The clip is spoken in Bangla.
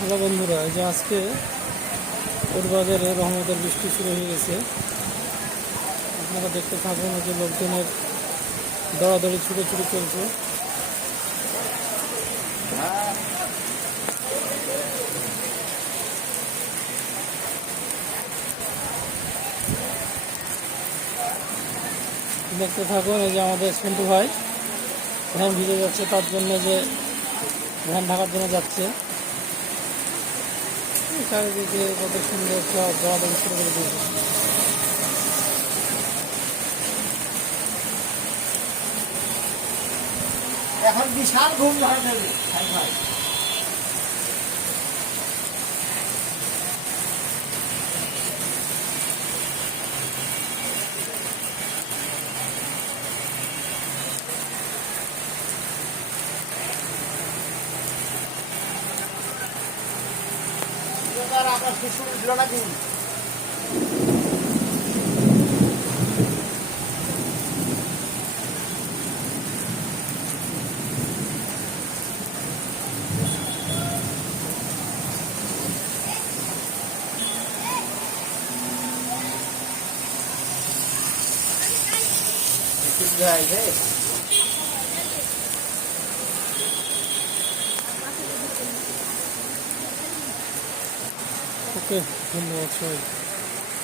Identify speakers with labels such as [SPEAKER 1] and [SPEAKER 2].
[SPEAKER 1] হ্যালো বন্ধুরা, এই যে আজকে বাজারে রহমতের বৃষ্টি শুরু হয়ে গেছে। আপনারা দেখতে থাকুন যে লোকজনের দৌড়াদৌড়ি ছুটে ছুটে চলছে। দেখতে থাকুন এই যে আমাদের সন্টু ভাই ভ্যান ভিজে যাচ্ছে, তার জন্য যে ভ্যান ঢাকার জন্য যাচ্ছে। চারিদিকে কত সুন্দর সব জলাধার শুরু করে দিয়েছে
[SPEAKER 2] এখন বিশাল ঘুম ধরা যাবে এবার আপনার শিশু উঠল ঠিক আছে
[SPEAKER 1] ওকে ধন্যবাদ সবাই